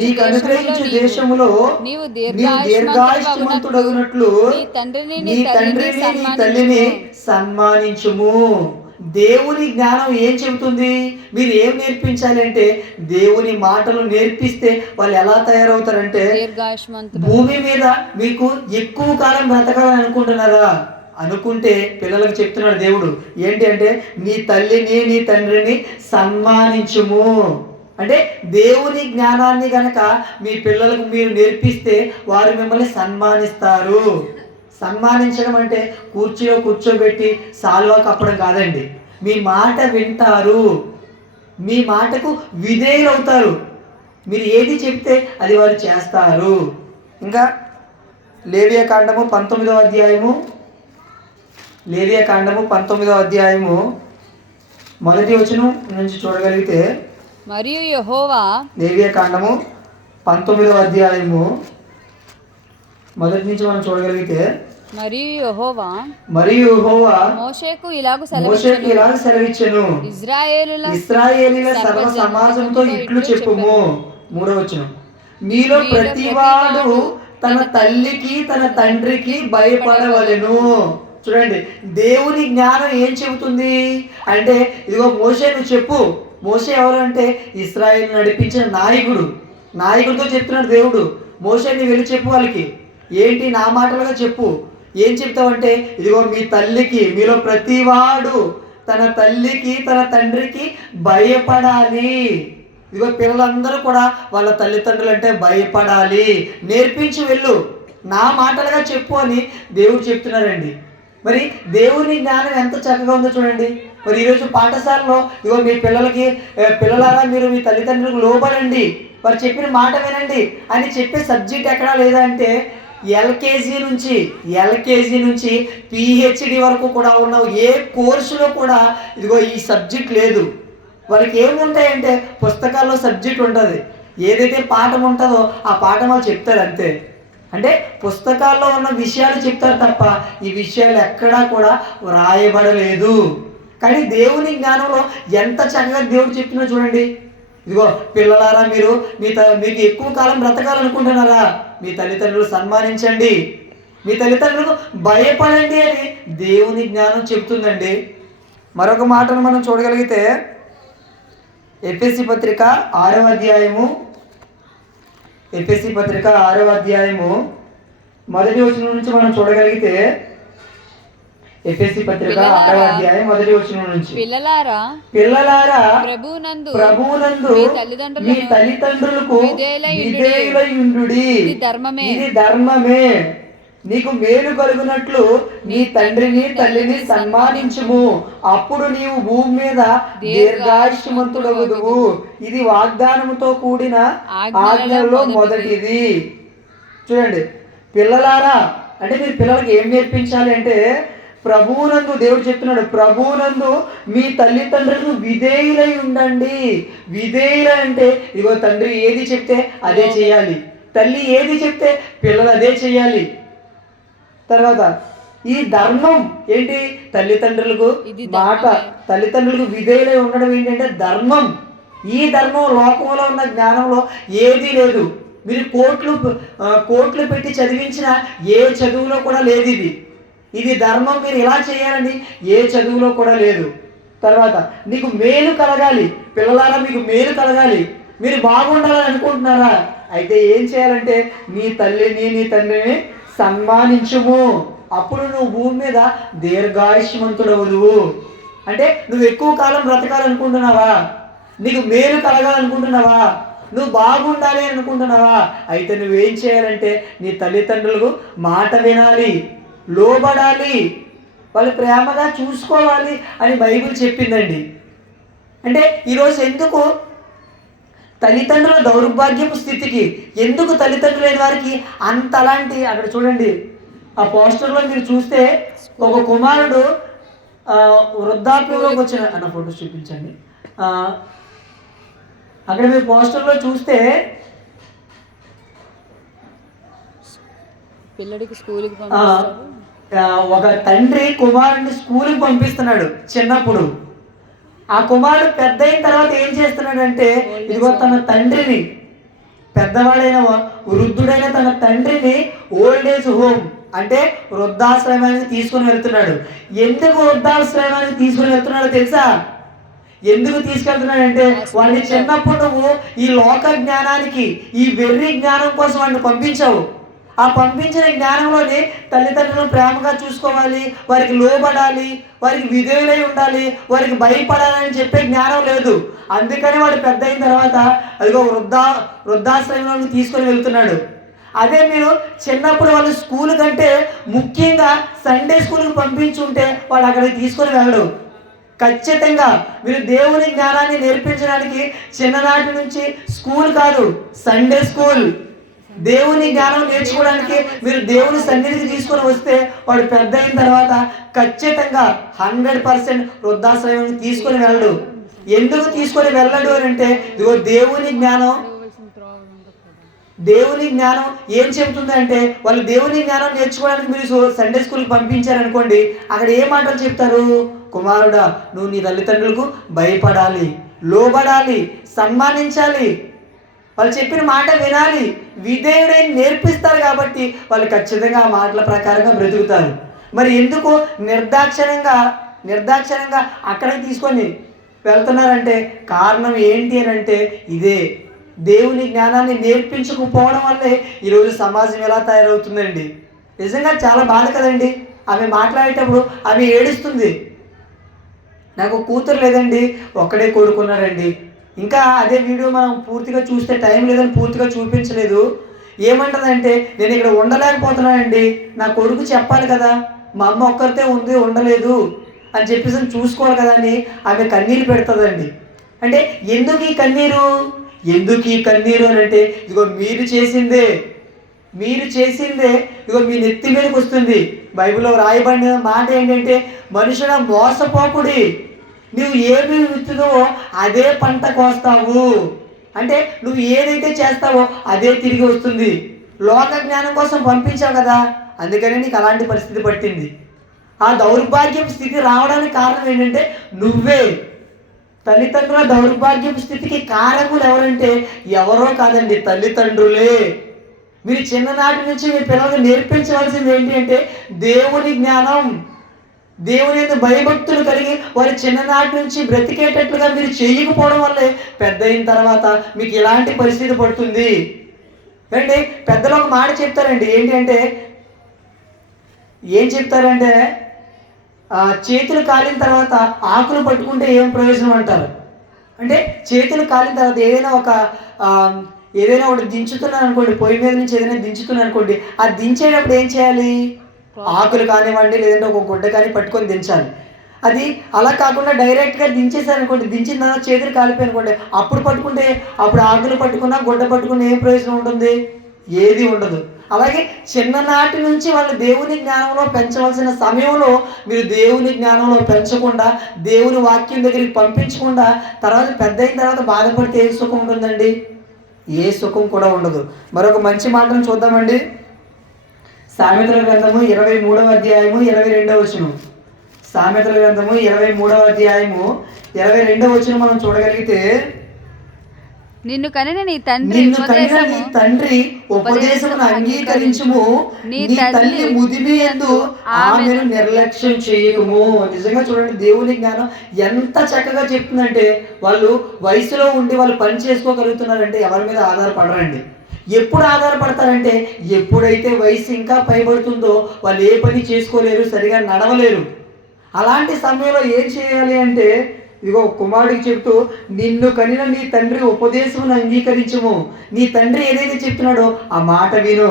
నీకు అనుగ్రహించు దేశములో నీవు దీర్ఘాయుష్మంతుడగునట్లు నీ తండ్రిని నీ తల్లిని సన్మానించుము. దేవుని జ్ఞానం ఏం చెబుతుంది? మీరు ఏం నేర్పించాలి అంటే దేవుని మాటలు నేర్పిస్తే వాళ్ళు ఎలా తయారవుతారంటే భూమి మీద మీకు ఎక్కువ కాలం బ్రతకాలని అనుకుంటున్నారా? అనుకుంటే పిల్లలకు చెప్తున్నాడు దేవుడు ఏంటి అంటే నీ తల్లిని నీ తండ్రిని సన్మానించుము. అంటే దేవుని జ్ఞానాన్ని గనక మీ పిల్లలకు మీరు నేర్పిస్తే వారు మిమ్మల్ని సన్మానిస్తారు. సన్మానించడం అంటే కుర్చీలో కూర్చోబెట్టి సాల్వా కప్పడం కాదండి. మీ మాట వింటారు, మీ మాటకు విధేయులవుతారు. మీరు ఏది చెప్తే అది వారు చేస్తారు. ఇంకా లేవియా కాండము 19వ అధ్యాయము మొదటి వచనం నుంచి చూడగలిగితే మరియు యెహోవా లేవియా కాండము 19వ అధ్యాయము మొదటి నుంచి మనం చూడగలిగితే మరియు యెహోవా మోషేకు ఇలాగ సెలవిచ్చెను, ఇశ్రాయేలీల సర్వ సమాజంతో ఇట్లు చెప్పుము. 3వ వచనం, మీలో ప్రతివాడు తన తల్లికి తన తండ్రికి భయపడవలెను. చూడండి, దేవుని జ్ఞానం ఏం చెబుతుంది అంటే ఇదిగో మోషే నువ్వు చెప్పు. మోషే ఎవరు అంటే ఇశ్రాయేలు నడిపించిన నాయకుడితో చెప్తున్నాడు దేవుడు. మోషే నువ్వు వెళ్ళి చెప్పు వాళ్ళకి, ఏంటి నా మాటలుగా చెప్పు. ఏం చెప్తావంటే ఇదిగో మీ తల్లికి, మీలో ప్రతివాడు తన తల్లికి తన తండ్రికి భయపడాలి. ఇదిగో పిల్లలందరూ కూడా వాళ్ళ తల్లిదండ్రులు అంటే భయపడాలి. నేర్పించి వెళ్ళు, నా మాటలుగా చెప్పు అని దేవుడు చెప్తున్నారండి. మరి దేవుని జ్ఞానం ఎంత చక్కగా ఉందో చూడండి. మరి ఈరోజు పాఠశాలలో ఇదిగో మీ పిల్లలారా మీరు మీ తల్లిదండ్రులకు లోబడండి, వారు చెప్పిన మాట వినండి అని చెప్పే సబ్జెక్ట్ ఎక్కడా లేదా అంటే ఎల్కేజీ నుంచి పిహెచ్డి వరకు కూడా ఉన్న ఏ కోర్సులో కూడా ఇదిగో ఈ సబ్జెక్ట్ లేదు. వాళ్ళకి ఏముంటాయంటే పుస్తకాల్లో సబ్జెక్ట్ ఉంటుంది, ఏదైతే పాఠం ఉంటుందో ఆ పాఠం వాళ్ళు చెప్తారు అంతే. అంటే పుస్తకాల్లో ఉన్న విషయాలు చెప్తారు తప్ప ఈ విషయాలు ఎక్కడా కూడా వ్రాయబడలేదు. కానీ దేవుని జ్ఞానంలో ఎంత చక్కగా దేవుడు చెప్తున్నా చూడండి. ఇదిగో పిల్లలారా మీరు మీకు ఎక్కువ కాలం బ్రతకాలనుకుంటున్నారా? మీ తల్లిదండ్రులు సన్మానించండి, మీ తల్లిదండ్రులకు భయపడండి అని దేవుని జ్ఞానం చెప్తుందండి. మరొక మాటను మనం చూడగలిగితే ఎఫెసీ పత్రిక 6వ అధ్యాయము మొదటి వచనం నుంచి మనం చూడగలిగితే ఎఫెసీ పత్రిక 6వ అధ్యాయం మొదటి వచనం నుంచి పిల్లలారా ప్రభువునందు మీ తల్లిదండ్రులకు విధేయులయుండుడి, ఇది ధర్మమే. నీకు మేలు కలుగునట్లు నీ తండ్రిని తల్లిని సన్మానించుము, అప్పుడు నీవు భూమి మీద దీర్ఘాయుష్మంతుడగుదువు. ఇది వాగ్దానముతో కూడిన ఆజ్ఞల్లో మొదటిది. చూడండి, పిల్లలారా అంటే మీరు పిల్లలకి ఏం నేర్పించాలి అంటే ప్రభువునందు, దేవుడు చెప్తున్నాడు ప్రభువునందు మీ తల్లిదండ్రులకు విధేయులై ఉండండి. విధేయులై అంటే ఇగో తండ్రి ఏది చెప్తే అదే చేయాలి, తల్లి ఏది చెప్తే పిల్లలు అదే చేయాలి. తర్వాత ఈ ధర్మం ఏంటి? తల్లిదండ్రులకు విధేయులై ఉండడం ఏంటంటే ధర్మం. ఈ ధర్మం లోకంలో ఉన్న జ్ఞానంలో ఏదీ లేదు. మీరు కోట్లు పెట్టి చదివించిన ఏ చదువులో కూడా లేదు. ఇది ధర్మం, మీరు ఇలా చేయాలని ఏ చదువులో కూడా లేదు. తర్వాత నీకు మేలు కలగాలి, పిల్లలారా మీకు మేలు కలగాలి, మీరు బాగుండాలని అనుకుంటున్నారా? అయితే ఏం చేయాలంటే నీ తల్లిని నీ తండ్రిని సన్మానించుము, అప్పుడు నువ్వు భూమి మీద దీర్ఘాయుష్మంతుడవుదువు. అంటే నువ్వు ఎక్కువ కాలం బ్రతకాలనుకుంటున్నావా? నీకు మేలు కలగాలనుకుంటున్నావా? నువ్వు బాగుండాలి అనుకుంటున్నావా? అయితే నువ్వేం చేయాలంటే నీ తల్లిదండ్రులకు మాట వినాలి, లోబడాలి, వాళ్ళు ప్రేమగా చూసుకోవాలి అని బైబిల్ చెప్పిందండి. అంటే ఈరోజు ఎందుకు తల్లిదండ్రుల దౌర్భాగ్యపు స్థితికి, ఎందుకు తల్లిదండ్రులు లేని వారికి అంతలాంటి, అక్కడ చూడండి ఆ పోస్టర్లో మీరు చూస్తే ఒక కుమారుడు వృద్ధాప్యంలోకి వచ్చిన అన్న ఫోటోస్ చూపించండి. అక్కడ మీరు పోస్టర్లో చూస్తే పిల్లడికి స్కూల్కి ఒక తండ్రి కుమారుడిని స్కూల్కి పంపిస్తున్నాడు చిన్నప్పుడు. ఆ కుమారుడు పెద్ద అయిన తర్వాత ఏం చేస్తున్నాడంటే ఇదిగో తన తండ్రిని, పెద్దవాడైన వృద్ధుడైన తన తండ్రిని ఓల్డ్ ఏజ్ హోమ్ అంటే వృద్ధాశ్రమానికి తీసుకుని వెళ్తున్నాడు. ఎందుకు వృద్ధాశ్రమానికి తీసుకుని వెళ్తున్నాడో తెలుసా? ఎందుకు తీసుకెళ్తున్నాడంటే వాడిని చిన్నప్పుడు నువ్వు ఈ లోక జ్ఞానానికి, ఈ వెర్రి జ్ఞానం కోసం వాడిని పంపించావు. ఆ పంపించిన జ్ఞానంలోనే తల్లిదండ్రులను ప్రేమగా చూసుకోవాలి, వారికి లోబడాలి, వారికి విధేయులై ఉండాలి, వారికి భయపడాలని చెప్పే జ్ఞానం లేదు. అందుకని వాడు పెద్ద అయిన తర్వాత అదిగో వృద్ధాశ్రమంలోకి తీసుకొని వెళ్తున్నాడు. అదే మీరు చిన్నప్పుడు వాళ్ళు స్కూల్ కంటే ముఖ్యంగా సండే స్కూల్కి పంపించుంటే వాడు అక్కడికి తీసుకొని వెళ్ళడు. ఖచ్చితంగా మీరు దేవుని జ్ఞానాన్ని నేర్పించడానికి చిన్ననాటి నుంచి స్కూల్ కాదు, సండే స్కూల్, దేవుని జ్ఞానం నేర్చుకోవడానికి మీరు దేవుని సన్నిధికి తీసుకొని వస్తే వాడు పెద్ద అయిన తర్వాత ఖచ్చితంగా 100% వృద్ధాశ్రమానికి తీసుకొని వెళ్ళడు. ఎందుకు తీసుకొని వెళ్ళడు అని అంటే ఇదిగో దేవుని జ్ఞానం ఏం చెబుతుంది అంటే వాళ్ళు దేవుని జ్ఞానం నేర్చుకోవడానికి మీరు సండే స్కూల్కి పంపించారనుకోండి, అక్కడ ఏ మాటలు చెప్తారు? కుమారుడా, నువ్వు నీ తల్లిదండ్రులకు భయపడాలి, లోబడాలి, సన్మానించాలి, వాళ్ళు చెప్పిన మాట వినాలి, విధేయుడై నేర్పిస్తారు. కాబట్టి వాళ్ళు ఖచ్చితంగా ఆ మాటల ప్రకారంగా బ్రతుకుతారు. మరి ఎందుకు నిర్దాక్షిణ్యంగా అక్కడికి తీసుకొని వెళ్తున్నారంటే కారణం ఏంటి అని అంటే ఇదే, దేవుని జ్ఞానాన్ని నేర్పించకపోవడం వల్లే ఈరోజు సమాజం ఎలా తయారవుతుందండి. నిజంగా చాలా బాధ కదండి. ఆమె మాట్లాడేటప్పుడు ఆమె ఏడుస్తుంది, నాకు కూతురు లేదండి, ఒక్కడే కొడుకున్నారండి. ఇంకా అదే వీడియో మనం పూర్తిగా చూస్తే టైం లేదని పూర్తిగా చూపించలేదు. ఏమంటుందంటే నేను ఇక్కడ ఉండలేకపోతున్నానండి, నా కొడుకు చెప్పాలి కదా, మా అమ్మ ఒక్కరితే ఉంది ఉండలేదు అని చెప్పేసి చూసుకోవాలి కదా అని ఆమె కన్నీరు పెడుతుందండి. అంటే ఎందుకు ఈ కన్నీరు అని అంటే ఇదిగో మీరు చేసిందే ఇదిగో మీ నెత్తి మీదకి వస్తుంది. బైబిల్లో రాయబడిన మాట ఏంటంటే మనుషుల మోసపోకుడి, నువ్వు ఏమి విత్తుతావో అదే పంట కోస్తావు. అంటే నువ్వు ఏదైతే చేస్తావో అదే తిరిగి వస్తుంది. లోక జ్ఞానం కోసం పంపించావు కదా, అందుకనే నీకు అలాంటి పరిస్థితి పట్టింది. ఆ దౌర్భాగ్యపు స్థితి రావడానికి కారణం ఏంటంటే నువ్వే. తల్లిదండ్రుల దౌర్భాగ్యపు స్థితికి కారకులు ఎవరంటే ఎవరో కాదండి, తల్లిదండ్రులే. మీరు చిన్ననాటి నుంచి మీ పిల్లలకు నేర్పించవలసింది ఏంటి అంటే దేవుని జ్ఞానం, దేవుని యొక్క భయభక్తులు కలిగి వారి చిన్ననాటి నుంచి బ్రతికేటట్లుగా మీరు చేయకపోవడం వల్లే పెద్ద అయిన తర్వాత మీకు ఇలాంటి పరిస్థితి పడుతుంది. అంటే పెద్దలు ఒక మాట చెప్తారండి, ఏం చెప్తారంటే చేతులు కాలిన తర్వాత ఆకులు పట్టుకుంటే ఏం ప్రయోజనం అంటారు. అంటే చేతులు కాలిన తర్వాత ఏదైనా ఒకటి దించుతున్నాను అనుకోండి, పొయ్యి మీద నుంచి ఏదైనా దించుతున్నాను అనుకోండి, ఆ దించేటప్పుడు ఏం చేయాలి? ఆకులు కానివ్వండి లేదంటే ఒక గుడ్డ కానీ పట్టుకొని దించాలి. అది అలా కాకుండా డైరెక్ట్గా దించేసారనుకోండి, దించిన తర్వాత చేతులు కాలిపోయి అనుకోండి, అప్పుడు పట్టుకుంటే అప్పుడు ఆకులు పట్టుకున్నా గుడ్డ పట్టుకున్న ఏం ప్రయోజనం ఉంటుంది? ఏది ఉండదు. అలాగే చిన్ననాటి నుంచి వాళ్ళు దేవుని జ్ఞానంలో పెంచవలసిన సమయంలో మీరు దేవుని జ్ఞానంలో పెంచకుండా, దేవుని వాక్యం దగ్గరికి పంపించకుండా తర్వాత పెద్ద అయిన తర్వాత బాధపడితే ఏ సుఖం ఉంటుందండి? ఏ సుఖం కూడా ఉండదు. మరొక మంచి మాటను చూద్దామండి. సామెతల గ్రంథము 23వ అధ్యాయము 22వ వచనం. సామెతల గ్రంథము 23వ అధ్యాయము 22వ వచనం మనం చూడగలిగితే, నిన్ను కనిన నీ తండ్రి ఉపదేశమును అంగీకరించుము, నీ తల్లి ముదిమి యందు ఆమెను నిర్లక్ష్యం చేయకుము. నిజంగా చూడండి, దేవుని జ్ఞానం ఎంత చక్కగా చెప్తుందంటే వాళ్ళు వయసులో ఉండి వాళ్ళు పని చేసుకోగలుగుతున్నారంటే ఎవరి మీద ఆధారపడరండి. ఎప్పుడు ఆధారపడతారంటే ఎప్పుడైతే వయసు ఇంకా పైబడుతుందో వాళ్ళు ఏ పని చేసుకోలేరు, సరిగా నడవలేరు. అలాంటి సమయంలో ఏం చేయాలి అంటే ఇదిగో కుమారుడికి చెప్తూ నిన్ను కనిన నీ తండ్రి ఉపదేశమును అంగీకరించుము. నీ తండ్రి ఏదైతే చెప్తున్నాడో ఆ మాట విను.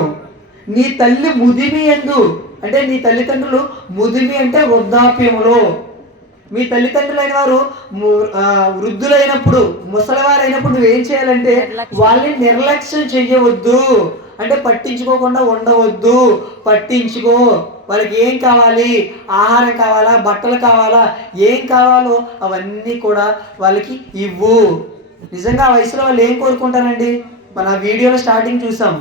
నీ తల్లి ముదిమి యందు అంటే నీ తల్లిదండ్రులు ముదిమి అంటే వృద్ధాప్యములో, మీ తల్లిదండ్రులైన వారు వృద్ధులైనప్పుడు ముసలివారైనప్పుడు నువ్వేం చేయాలంటే వాళ్ళని నిర్లక్ష్యం చెయ్యవద్దు. అంటే పట్టించుకోకుండా ఉండవద్దు, పట్టించుకో. వాళ్ళకి ఏం కావాలి, ఆహారం కావాలా, బట్టలు కావాలా, ఏం కావాలో అవన్నీ కూడా వాళ్ళకి ఇవ్వు. నిజంగా ఆ వయసులో వాళ్ళు ఏం కోరుకుంటారండి? మన వీడియోలో స్టార్టింగ్ చూసాం,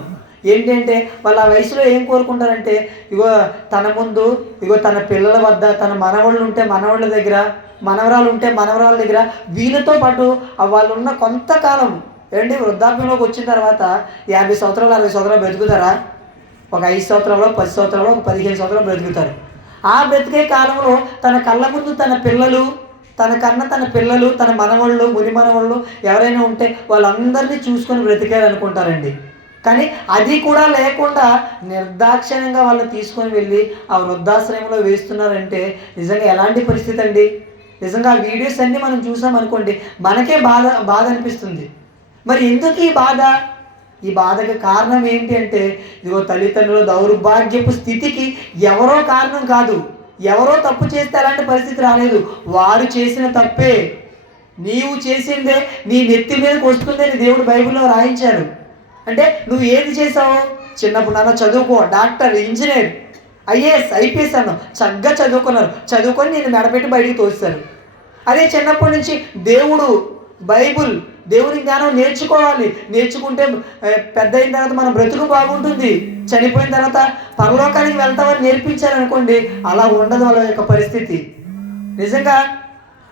ఏంటంటే వాళ్ళు ఆ వయసులో ఏం కోరుకుంటారంటే ఇగో తన ముందు ఇగో తన పిల్లల వద్ద తన మనవాళ్ళు ఉంటే మనవాళ్ళ దగ్గర, మనవరాలు ఉంటే మనవరాల దగ్గర, వీళ్ళతో పాటు వాళ్ళు ఉన్న కొంతకాలం ఏంటి వృద్ధాప్యంలోకి వచ్చిన తర్వాత 50 సంవత్సరాలు 60 సంవత్సరాలు బ్రతుకుతారా? ఒక 5 సంవత్సరాలు 10 సంవత్సరాలు ఒక 15 సంవత్సరాలు బ్రతుకుతారు. ఆ బ్రతికే కాలంలో తన కళ్ళ ముందు తన పిల్లలు, తన పిల్లలు, తన మనవాళ్ళు, ముని మనవాళ్ళు ఎవరైనా ఉంటే వాళ్ళందరినీ చూసుకొని బ్రతికారు అనుకుంటారండి. కానీ అది కూడా లేకుండా నిర్దాక్షిణ్యంగా వాళ్ళని తీసుకొని వెళ్ళి ఆ వృద్ధాశ్రయంలో వేస్తున్నారంటే నిజంగా ఎలాంటి పరిస్థితి అండి? నిజంగా ఆ వీడియోస్ అన్నీ మనం చూసామనుకోండి మనకే బాధ అనిపిస్తుంది. మరి ఎందుకు ఈ బాధ? ఈ బాధకి కారణం ఏంటి అంటే ఇదిగో తల్లిదండ్రుల దౌర్భాగ్యపు స్థితికి ఎవరో కారణం కాదు. ఎవరో తప్పు చేస్తే అలాంటి పరిస్థితి రాలేదు, వారు చేసిన తప్పే. నీవు చేసిందే నీ నెత్తి మీదకి వస్తుందని దేవుడు బైబిల్లో రాయించారు. అంటే నువ్వు ఏది చేసావు? చిన్నప్పుడు నాన్న చదువుకో, డాక్టర్, ఇంజనీర్, ఐఏఎస్, ఐపీఎస్ అన్నావు, చక్కగా చదువుకున్నారు, చదువుకొని నేను మెడపెట్టి బయటికి తోస్తారు. అదే చిన్నప్పటి నుంచి దేవుడు, బైబుల్, దేవుని జ్ఞానం నేర్చుకుంటే పెద్ద అయిన తర్వాత మన బ్రతుకు బాగుంటుంది, చనిపోయిన తర్వాత పరలోకానికి వెళ్తామని నేర్పించారనుకోండి, అలా ఉండదు వాళ్ళ యొక్క పరిస్థితి. నిజంగా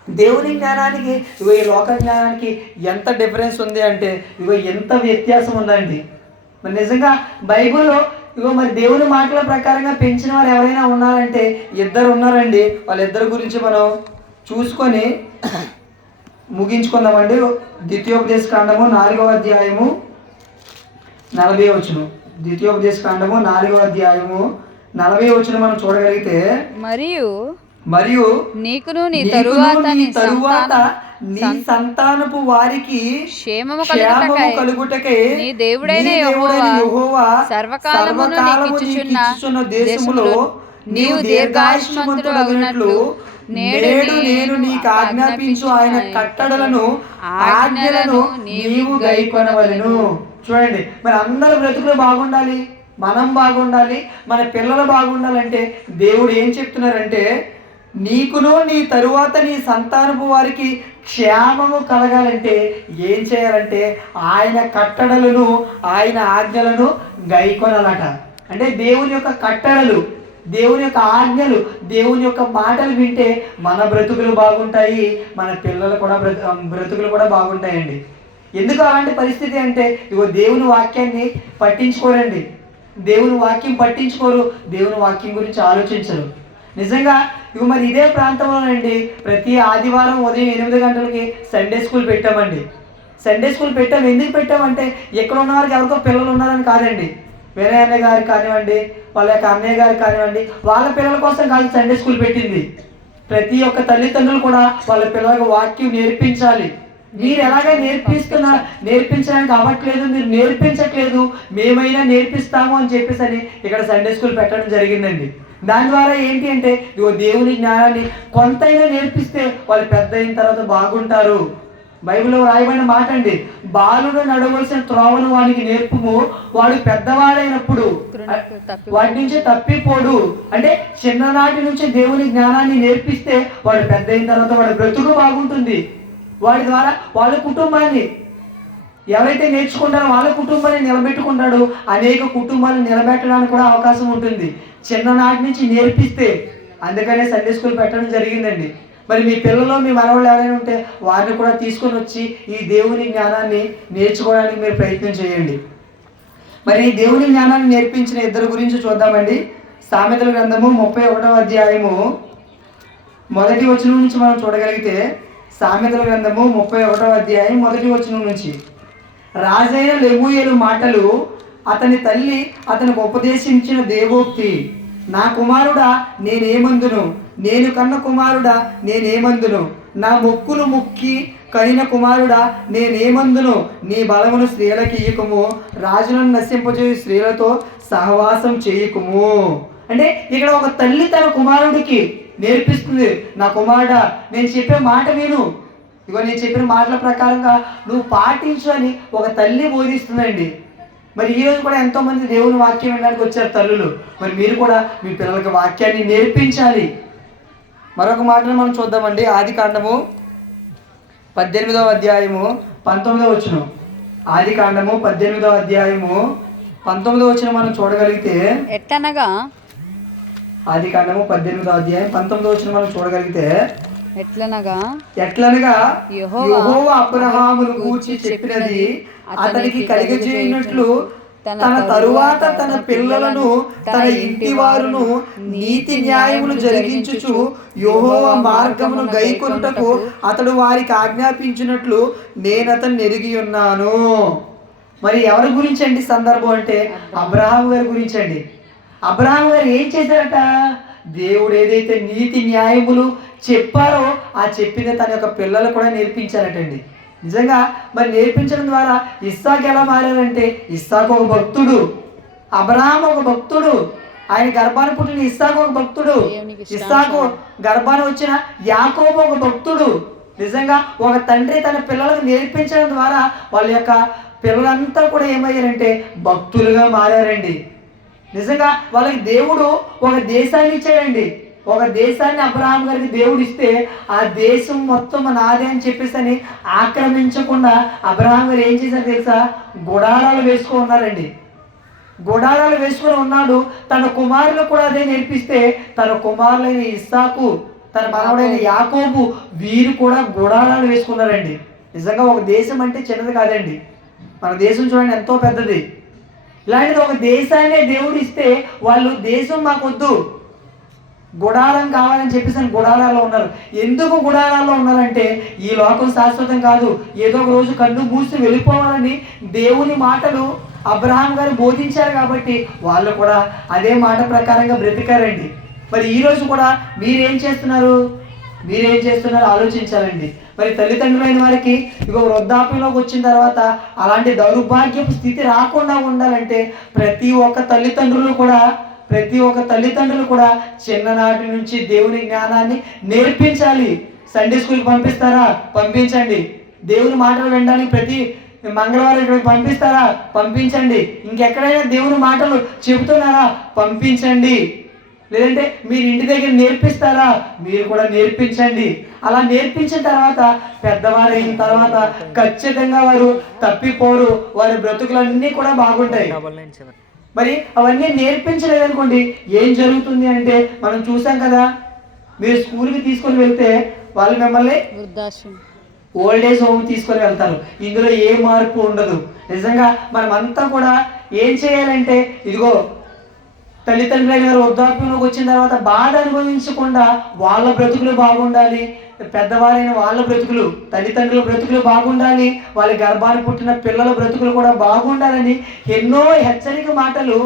దేవుని జ్ఞానానికి ఇగో ఈ లోక జ్ఞానానికి ఎంత డిఫరెన్స్ ఉంది అంటే ఇగో ఎంత వ్యత్యాసం ఉందండి. మరి నిజంగా బైబిల్లో ఇగో మరి దేవుని మాటల ప్రకారంగా పెంచిన వారు ఎవరైనా ఉన్నారంటే 2 ఉన్నారండి. వాళ్ళిద్దరి గురించి మనం చూసుకొని ముగించుకుందామండి. ద్వితీయోపదేశ కాండము 4వ అధ్యాయము 40వ వచనం. ద్వితీయోపదేశ కాండము 4వ అధ్యాయము 40వ వచనం మనం చూడగలిగితే, మరియు నీకును నీ తరువాత నీ సంతానపు వారికి క్షేమము కలుగుటకై నీ దేవుడైన యెహోవా సర్వకాలమును నీకిచ్చుచున్న దేశములో నీవు దీర్ఘాయుష్మంతుడగునట్లు నేడు నేను నీకు ఆజ్ఞాపించు ఆయన ఆజ్ఞలను నీవు గైకొనవలెను. చూడండి, మరి అందరి బ్రతుకులు బాగుండాలి, మనం బాగుండాలి, మన పిల్లలు బాగుండాలంటే దేవుడు ఏం చెప్తున్నారంటే నీకును నీ తరువాత నీ సంతానపు వారికి క్షేమము కలగాలంటే ఏం చేయాలంటే ఆయన కట్టడలను, ఆయన ఆజ్ఞలను గైకొనాలట. అంటే దేవుని యొక్క కట్టడలు, దేవుని యొక్క ఆజ్ఞలు, దేవుని యొక్క మాటలు వింటే మన బ్రతుకులు బాగుంటాయి, మన పిల్లలు కూడా బ్రతుకులు కూడా బాగుంటాయండి. ఎందుకు అలాంటి పరిస్థితి అంటే ఇగో దేవుని వాక్యాన్ని పట్టించుకోరండి, దేవుని వాక్యం పట్టించుకోరు, దేవుని వాక్యం గురించి ఆలోచించరు. నిజంగా ఇగో మరి ఇదే ప్రాంతంలోనండి ప్రతి ఆదివారం ఉదయం 8 గంటలకి సండే స్కూల్ పెట్టామండి. సండే స్కూల్ ఎందుకు పెట్టామంటే ఎక్కడ ఉన్న వారికి ఎవరికో పిల్లలు ఉన్నారని కాదండి. వేరే అన్నయ్య గారికి కానివ్వండి, వాళ్ళ యొక్క అన్నయ్య గారికి కానివ్వండి, వాళ్ళ పిల్లల కోసం కాదు సండే స్కూల్ పెట్టింది. ప్రతి ఒక్క తల్లిదండ్రులు కూడా వాళ్ళ పిల్లలకు వాక్యం నేర్పించాలి. మీరు ఎలాగ నేర్పించడానికి అవ్వట్లేదు, మీరు నేర్పించట్లేదు, మేమైనా నేర్పిస్తాము అని చెప్పేసి ఇక్కడ సండే స్కూల్ పెట్టడం జరిగిందండి. దాని ద్వారా ఏంటి అంటే ఇగో దేవుని జ్ఞానాన్ని కొంతైనా నేర్పిస్తే వాళ్ళు పెద్ద అయిన తర్వాత బాగుంటారు. బైబిల్లో రాయబడిన మాట అండి, బాలుడు నడవలసిన త్రోవను వాడికి నేర్పుము, వాడు పెద్దవాడైనప్పుడు వాటి నుంచి తప్పిపోడు. అంటే చిన్ననాటి నుంచి దేవుని జ్ఞానాన్ని నేర్పిస్తే వాడు పెద్ద అయిన తర్వాత వాడి బ్రతుకు బాగుంటుంది. వాడి ద్వారా వాళ్ళ కుటుంబాన్ని ఎవరైతే నేర్చుకుంటారో వాళ్ళ కుటుంబాన్ని నిలబెట్టుకుంటాడు, అనేక కుటుంబాలను నిలబెట్టడానికి కూడా అవకాశం ఉంటుంది చిన్ననాటి నుంచి నేర్పిస్తే. అందుకనే సండే స్కూల్ పెట్టడం జరిగిందండి. మరి మీ పిల్లలు, మీ మనవాళ్ళు ఎవరైనా ఉంటే వారిని కూడా తీసుకొని వచ్చి ఈ దేవుని జ్ఞానాన్ని నేర్చుకోవడానికి మీరు ప్రయత్నం చేయండి. మరి ఈ దేవుని జ్ఞానాన్ని నేర్పించిన 2 గురించి చూద్దామండి. సామెతల గ్రంథము 31వ అధ్యాయము 1వ వచనం నుంచి మనం చూడగలిగితే, సామెతల గ్రంథము 31వ అధ్యాయం 1వ వచనం నుంచి, రాజైన లెమూయేలు మాటలు అతని తల్లి అతనికి ఉపదేశించిన దేవోక్తి, నా కుమారుడా నేనేమందును, నేను కన్న కుమారుడా నేనేమందును, నా మొక్కులు ముక్కి కనిన కుమారుడా నేనేమందును, నీ బలమును స్త్రీలకి ఇయ్యకుము, రాజులను నశింపజేయు స్త్రీలతో సహవాసం చేయకుము. అంటే ఇక్కడ ఒక తల్లి తన కుమారుడికి నేర్పిస్తుంది, నా కుమారుడా నేను చెప్పే మాట విను, ఇగో నేను చెప్పిన మాటల ప్రకారంగా నువ్వు పాటించు అని ఒక తల్లి బోధిస్తుందండి. మరి ఈరోజు కూడా ఎంతోమంది దేవుని వాక్యం వినడానికి వచ్చారు తల్లులు. మరి మీరు కూడా మీ పిల్లలకి వాక్యాన్ని నేర్పించాలి. మరొక మాటను మనం చూద్దామండి. ఆదికాండము 18వ అధ్యాయము 19వ వచనం. ఆదికాండము 18వ అధ్యాయము 19వ వచనం మనం చూడగలిగితే, ఎట్లనగా ఆది కాండము 18వ అధ్యాయం 19వ వచనం మనం చూడగలిగితే, ఎట్లనగా యెహోవా అబ్రహామును గూర్చి చెప్పినది అతనికి కలిగజేయనట్లు తన తరువాత తన పిల్లలను తన ఇంటి వారును నీతి న్యాయములు జరిగించుచు యెహోవా మార్గమును గైకొనుటకు అతడు వారికి ఆజ్ఞాపించినట్లు నేనతన్ని ఎరిగి ఉన్నాను. మరి ఎవరి గురించి అండి సందర్భం అంటే అబ్రహాము గారి గురించి అండి. అబ్రహాము గారు ఏం చేశారట? దేవుడు ఏదైతే నీతి న్యాయములు చెప్పారో ఆ చెప్పిన తన యొక్క పిల్లలు కూడా నేర్పించారటండి. నిజంగా మరి నేర్పించడం ద్వారా ఇస్సాకు ఎలా మారారంటే, ఇస్సాకు ఒక భక్తుడు, అబ్రహాం ఒక భక్తుడు, ఆయన గర్భాన్ని పుట్టిన ఇస్సాకు ఒక భక్తుడు, ఇస్సాకు గర్భాన్ని వచ్చిన యాకోబు ఒక భక్తుడు. నిజంగా ఒక తండ్రి తన పిల్లలకు నేర్పించడం ద్వారా వాళ్ళ యొక్క పిల్లలంతా కూడా ఏమయ్యారంటే భక్తులుగా మారారండి. నిజంగా వాళ్ళకి దేవుడు ఒక దేశాన్ని ఇచ్చాడండి. ఒక దేశాన్ని అబ్రహాం గారికి దేవుడు ఇస్తే ఆ దేశం మొత్తం నాదే అని చెప్పేసి అని ఆక్రమించకుండా అబ్రహాం గారు ఏం చేశారు తెలుసా? గుడారాలు వేసుకొని ఉన్నారండి. గుడారాలు వేసుకొని ఉన్నాడు. తన కుమారులకు కూడా అదే నేర్పిస్తే తన కుమారులైన ఇస్సాకు, తన మనవడైన యాకోబు వీరు కూడా గుడారాలు వేసుకున్నారండి. నిజంగా ఒక దేశం అంటే చిన్నది కాదండి. మన దేశం చూడండి ఎంతో పెద్దది. ఇలాంటిది ఒక దేశాన్నే దేవుడు ఇస్తే వాళ్ళు దేశం మాకొద్దు, గుడారం కావాలని చెప్పేసి గుడారాల్లో ఉన్నారు. ఎందుకు గుడారాల్లో ఉన్నారంటే ఈ లోకం శాశ్వతం కాదు, ఏదో ఒక రోజు కన్ను మూసి వెళ్ళిపోవాలని దేవుని మాటలు అబ్రహాం గారు బోధించారు కాబట్టి వాళ్ళు కూడా అదే మాట ప్రకారంగా బ్రతికారండి. మరి ఈరోజు కూడా మీరేం చేస్తున్నారు ఆలోచించాలండి. మరి తల్లిదండ్రులైన వారికి ఇగో వృద్ధాప్యంలోకి వచ్చిన తర్వాత అలాంటి దౌర్భాగ్యపు స్థితి రాకుండా ఉండాలంటే ప్రతి ఒక్క తల్లిదండ్రులు కూడా చిన్ననాటి నుంచి దేవుని జ్ఞానాన్ని నేర్పించాలి. సండే స్కూల్కి పంపిస్తారా? పంపించండి. దేవుని మాటలు వినడానికి ప్రతి మంగళవారం ఇక్కడికి పంపిస్తారా? పంపించండి. ఇంకెక్కడైనా దేవుని మాటలు చెబుతున్నారా? పంపించండి. లేదంటే మీరు ఇంటి దగ్గర నేర్పిస్తారా? మీరు కూడా నేర్పించండి. అలా నేర్పించిన తర్వాత పెద్దవారైన తర్వాత ఖచ్చితంగా వారు తప్పిపోరు, వారి బ్రతుకులన్నీ కూడా బాగుంటాయి. మరి అవన్నీ నేర్పించలేదనుకోండి ఏం జరుగుతుంది అంటే మనం చూసాం కదా, మీరు స్కూల్కి తీసుకొని వెళ్తే వాళ్ళు మిమ్మల్ని ఓల్డ్ ఏజ్ హోమ్ తీసుకొని వెళ్తారు. ఇందులో ఏ మార్పు ఉండదు. నిజంగా మనమంతా కూడా ఏం చేయాలంటే ఇదిగో తల్లిదండ్రులైన వృద్ధాప్యంలోకి వచ్చిన తర్వాత బాధ అనుభవించకుండా వాళ్ళ బ్రతుకులు బాగుండాలి, పెద్దవారైన వాళ్ళ బ్రతుకులు, తల్లిదండ్రుల బ్రతుకులు బాగుండాలి, వాళ్ళ గర్భాన్ని పుట్టిన పిల్లల బ్రతుకులు కూడా బాగుండాలని ఎన్నో హెచ్చరిక మాటలు,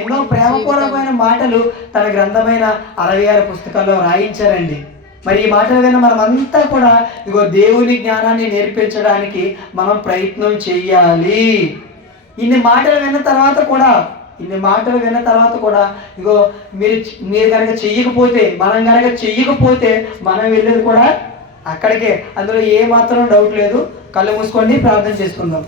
ఎన్నో ప్రేమపూర్వకమైన మాటలు తన గ్రంథమైన 66 పుస్తకాల్లో రాయించారండి. మరి ఈ మాటలు విన్న మనమంతా కూడా ఇగో దేవుని జ్ఞానాన్ని నేర్పించడానికి మనం ప్రయత్నం చెయ్యాలి. ఇన్ని మాటలు విన్న తర్వాత కూడా ఇగో మీరు కనుక మనం కనుక చెయ్యకపోతే మనం వెళ్ళేది కూడా అక్కడికే. అందులో ఏ మాత్రం డౌట్ లేదు. కళ్ళు మూసుకోండి, ప్రార్థన చేసుకుందాం.